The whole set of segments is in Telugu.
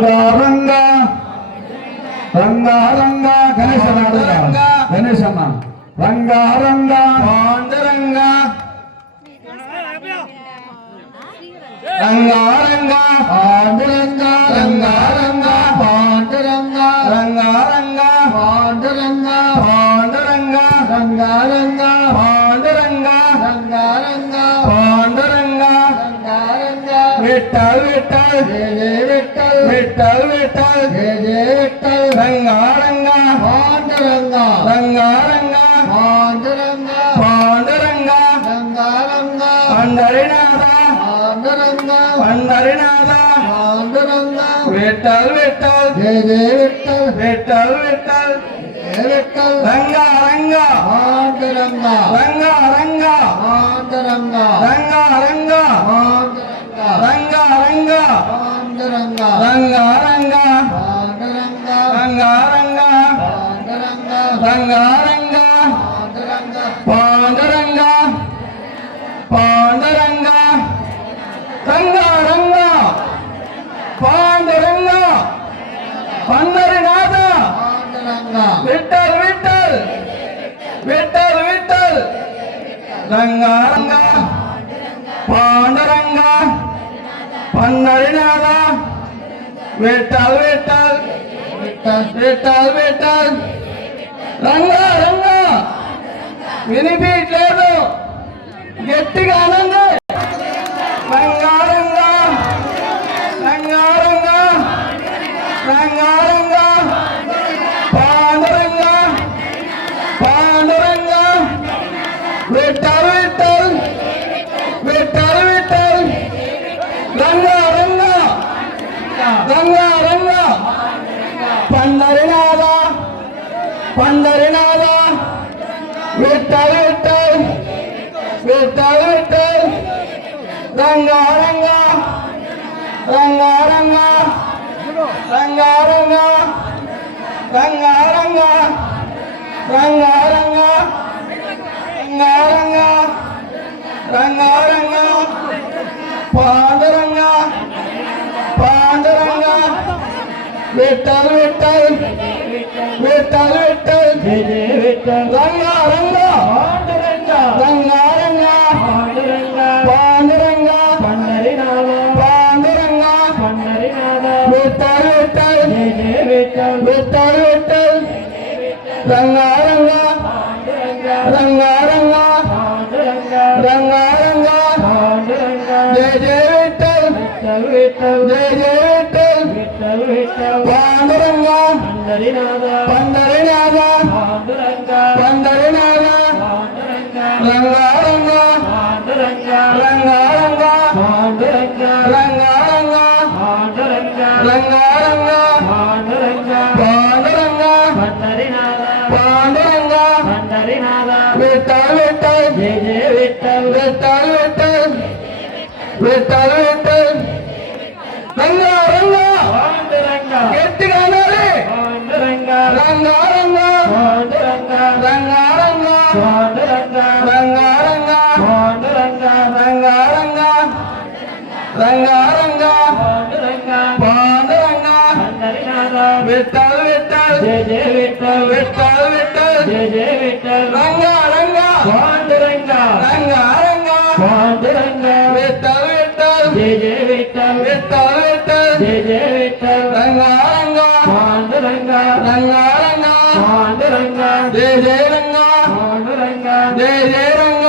రంగ రంగ రంగ గణేశ గణేశమ్మ రంగ రంగ పాండురంగ రంగ రంగ పాండురంగ రంగ రంగ పాండురంగ రంగ రంగ పాండురంగ పాండురంగ రంగ రంగ పాండురంగ రంగ రంగ పాండురంగ రంగ రంగ విఠల్ విఠల్ జయ విఠల్ విఠల్ విఠల్ జయ విఠల్ రంగ రంగ పాండురంగ రంగ రంగ పాండురంగ పాండురంగ రంగ రంగ పండరినాథ పాండురంగ పండరినాథ పాండురంగ విఠల్ విఠల్ జయ జయ విఠల్ విఠల్ విఠల్ జయ విఠల్ రంగ రంగ పాండురంగ రంగ రంగ పాండురంగ రంగ రంగ పాండురంగ రంగ రంగ పాండురంగ రంగ రంగ పాండురంగ రంగ రంగ పాండురంగ రంగ రంగ పాండురంగ పాండురంగ రంగ రంగ పాండురంగ పండరినాథ విఠల్ విఠల్ విఠల్ విఠల్ రంగ రంగ పాండురంగ పండరినాథ విఠల్ విఠల్ విఠల్ విఠల్ రంగ రంగ వినిపించలేదు గట్టిగా ఆనంది రంగ రంగ రంగ రంగ రంగ రంగ పాండురంగ పాండురంగ విఠల్ విఠల్ విఠల్ విఠల్ రంగ రంగ రంగ రంగ పండరినాథ పండరినాథ విఠల్ విఠల్ విఠల్ విఠల్ రంగ రంగ రంగ రంగ రంగ రంగ రంగ రంగ రంగ రంగ రంగ రంగ రంగ పాండురంగ పాండురంగ విఠల్ విఠల్ విఠల్ విఠల్ రంగ రంగ రంగ రంగ పాండురంగ పండరినాథ పాండురంగ పండరినాథ విఠల్ విఠల్ విఠల్ విఠల్ రంగ రంగ రంగ రంగ రంగ రంగ జయ జయ విఠల్ జయ జయ విఠల్ పాండురంగ పండరినాథ పండరినాథ రంగ రంగ రంగ రంగ రంగ రంగ రంగ రంగ పాండురంగ పాండురంగ విఠల్ విఠల్ విఠల్ విఠల్ విఠల్ విఠల్ రంగ రంగ గట్టిగా అనాలి రంగ రంగ రంగ రంగ రంగ రంగ రంగ రంగ రంగ పాండురంగ విఠల్ విఠల్ జయ జయ విఠల్ విఠల్ విఠల్ జయ జయ విఠల్ రంగ రంగ పాండురంగ రంగ రంగ పాండురంగ విఠల్ విఠల్ జయ జయ విఠల్ విఠల్ విఠల్ జయ జయ విఠల్ రంగ రంగ పాండురంగ రంగ రంగ పాండురంగ జయ జయ రంగ పాండురంగ జయ జయ రంగ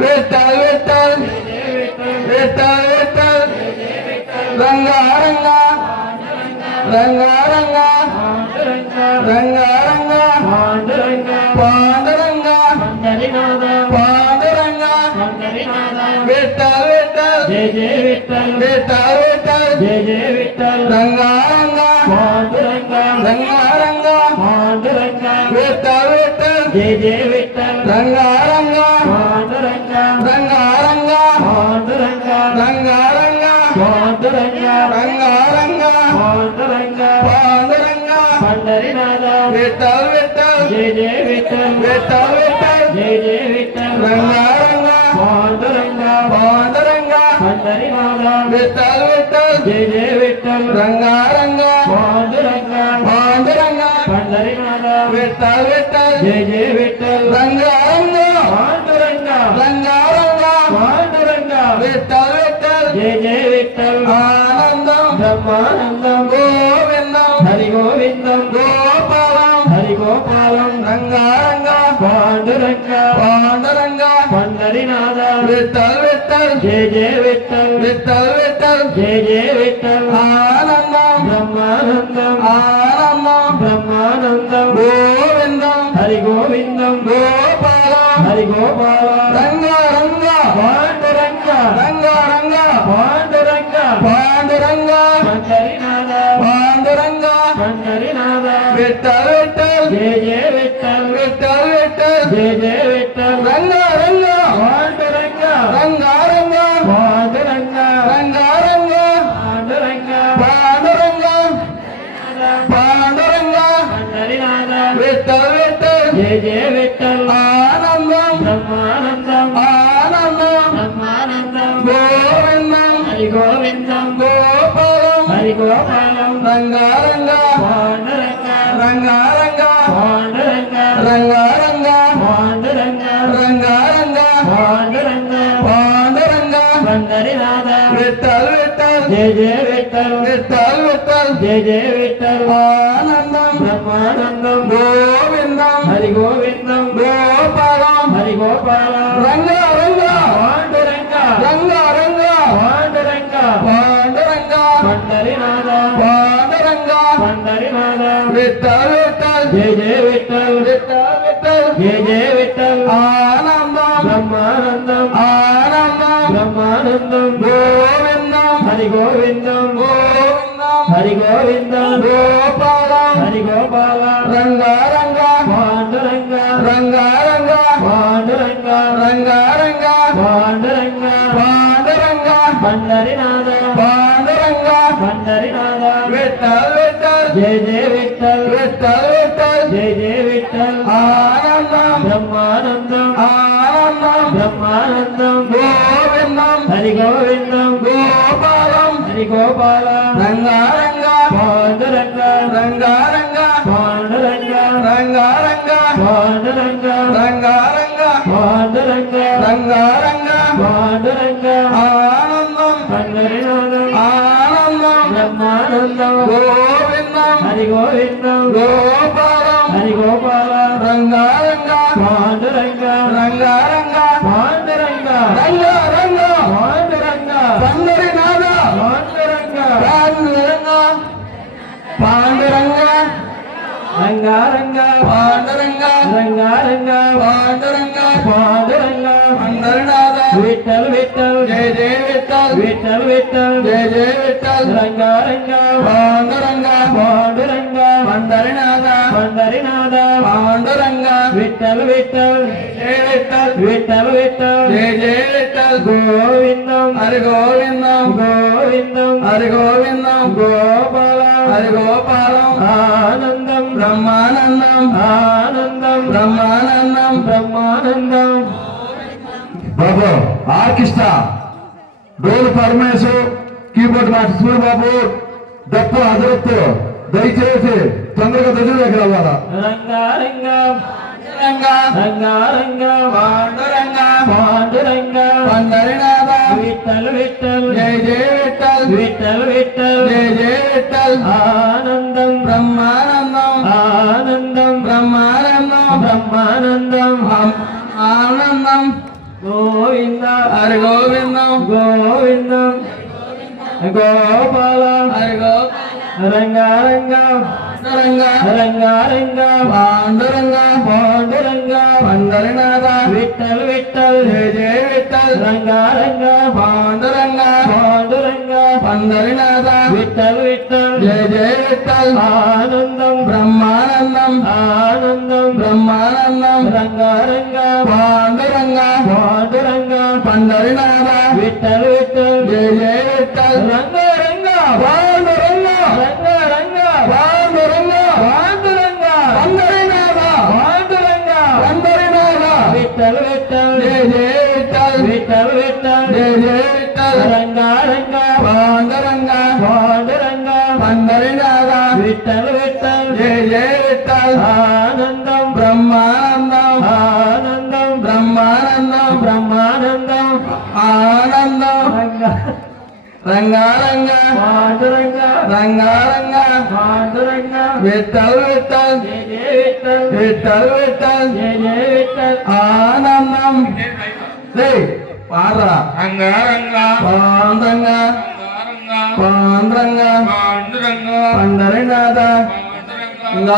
విఠల్ విఠల్ విఠల్ విఠల్ రంగ రంగ రంగ రంగ రంగ రంగ పాండురంగ పాండురంగ విఠల్ విఠల్ జయ జయ విఠల్ విఠల్ విఠల్ జయ జయ విఠల్ రంగ రంగ పాండురంగ రంగ రంగ పాండురంగ విఠల్ విఠల్ జయ జయ విఠల్ రంగ రంగ పాండురంగ రంగ రంగ పాండురంగ రంగ రంగ పాండురంగ రంగ రంగ పాండురంగ పాండురంగ పండరినాథ విఠల్ విఠల్ జయ జయ విఠల్ విఠల్ విఠల్ జయ జయ విఠల్ రంగ రంగ పాండురంగ పాండురంగ పండరినాథ విఠల్ విఠల్ విఠల్ జయ జయ విఠల్ రంగారంగ పాండురంగ పాండురంగ పండరినాథ విఠల్ విఠల్ జయ జయ విఠల్ రంగారంగ పాండురంగ రంగారంగ పాండురంగ విఠల్ విఠల్ జయ జయ విఠల్ ఆనందం బ్రహ్మానందం గోవిందం హరి గోవిందం గోపాలం హరి గోపాలం రంగారంగ పాండురంగ పాండురంగ పండరినాథ విఠల్ విఠల్ జయ జయ విఠల్ విఠల్ విఠల్ జయ జయ విఠల్ ఆనందం బ్రహ్మానందం ఆనందం బ్రహ్మానందం గోవిందం హరి గోవిందం గోపాలం హరి గోపాలం రంగారంగ పాండురంగ రంగారంగ పాండురంగ పాండురంగ పండరినాథ పాండురంగ పండరినాథ విఠల్ విఠల్ జయ జయ విఠల్ విఠల్ విఠల్ జయ జయ విఠల్ రంగారంగ పాండురంగ రంగారంగ పాండురంగ రంగారంగ పాండురంగ పాండురంగ పాండురంగ పండరినాథ విఠల్ విఠల్ జయ జయ విఠల్ ఆనందం బ్రహ్మానందం ఆనందం బ్రహ్మానందం గోవిందం హరి గోవిందం గోపాలం హరి గోపాలం రంగారంగ పాండురంగ రంగారంగ పాండురంగ రంగారంగ పాండురంగ రంగారంగ పాండురంగ పాండురంగ పండరినాథ విఠల్ విఠల్ జయ జయ విఠల్ విఠల్ విఠల్ జయ జయ విఠల్ ఆనందం బ్రహ్మానందం గోవిందం హరి గోవిందం గోపాలం హరి గోపాలం రంగారంగ పాండురంగ రంగారంగ పాండురంగ పాండురంగ పండరినాథ పాండురంగ పండరినాథ విఠల్ విఠల్ జయ జయ విఠల్ విఠల్ విఠల్ జయ జయ విఠల్ ఆనందం బ్రహ్మానందం ఆనందం బ్రహ్మానందం గోవిందం హరి గోవిందం గోవిందం హరి గోవిందం గోపాలం హరి గోపాలం రంగారంగ పాండురంగ రంగారంగ పాండురంగ రంగారంగ పాండురంగ పాండురంగ పండరినాథ పాండురంగ పండరినాథ విఠల్ విఠల్ జయ జయ విఠల్ విఠల్ విఠల్ జయ జయ విఠల్ ఆనందం బ్రహ్మానందం ఆనందం బ్రహ్మానందం గోవిందం హరి గోవిందం గోపాలం హరి గోపాలం రంగారంగ పాండురంగ రంగారంగ పాండురంగ రంగారంగ పాండురంగ రంగారంగ పాండురంగ రంగారంగ పాండురంగ ఆనందం పండరినాథం ఆనందం బ్రహ్మానందం గోవిందం హరి గోవిందం గోపాలం హరి గోపాలం రంగారంగ పాండురంగ రంగారంగ పాండురంగ రంగారంగ పాండురంగ పండరినాథ పాండురంగ పాండురంగ పాండురంగ రంగారంగ పాండురంగ రంగారంగ పాండురంగ పాండురంగ పండరినాథ విఠల్ విఠల్ జయ జయ విఠల్ విఠల్ విఠల్ జయ జయ విఠల్ రంగారంగ పాండురంగ పాండురంగ పండరినాథ పండరినాథ పాండురంగ విఠల్ విఠల్ జయ విఠల్ విఠల్ విఠల్ జయ జయ విఠల్ గోవిందం హరి గోవిందం గోవిందం హరి గోవిందం గోపాలం హరి గోపాలం ఆనందం బ్రహ్మానందం ఆనందం బ్రహ్మానందం బ్రహ్మానందం బాబు ఆర్కెస్ట్రా డోలు పరమేశు కీబోర్డ్ మాస్టర్ సూర్యబాబు దప్ప హజరత్ దయచేసి తొందరగా దగ్గర రావాలా రంగారంగ రంగ రంగారంగ పాండురంగ పాండురంగ పండరినాథ విఠల్ విఠల్ జయ జయ విఠల్ విఠల్ విఠల్ జయ జయ విఠల్ ఆనందం బ్రహ్మానందం ఆనందం బ్రహ్మానందం బ్రహ్మానందం ఆనందం గోవింద హరి గోవిందం గోవిందం గోపాల హరి గో రంగారంగ రంగ రంగారంగ పాండురంగ పాండురంగ పండరినాథ విఠల్ విఠల్ జయ జయ విఠల్ రంగారంగ పాండురంగ పాండురంగ పండరినాథ విఠల్ విఠల్ జయ జయ విఠల్ ఆనందం బ్రహ్మానందం ఆనందం బ్రహ్మానందం రంగారంగ పాండురంగ పాండురంగ పండరినాథ విఠల్ విఠల్ జయ జయ విఠల్ రంగారంగ పాండురంగ రంగారంగ పాండురంగ పాండురంగ పండరినాథ పాండురంగ పండరినాథ విఠల్ విఠల్ జయ జయ విఠల్ విఠల్ విఠల్ జయ జయ విఠల్ రంగారంగ పాండురంగ పండరినాథ విఠల్ విఠల్ జయ జయ విఠల్ ఆనందం బ్రహ్మానందం ఆనందం బ్రహ్మానందం బ్రహ్మానందం ఆనందం రంగారంగ పాండురంగ రంగారంగ పాండురంగ విఠల్ విఠల్ జయ జయ విఠల్ విఠల్ విఠల్ జయ జయ విఠల్ ఆనందం పాడరా రంగారంగ పాండ్రంగ పాండురంగ పాండ్రంగ పాండురంగ పండరినాథ పాండురంగ ఇంకా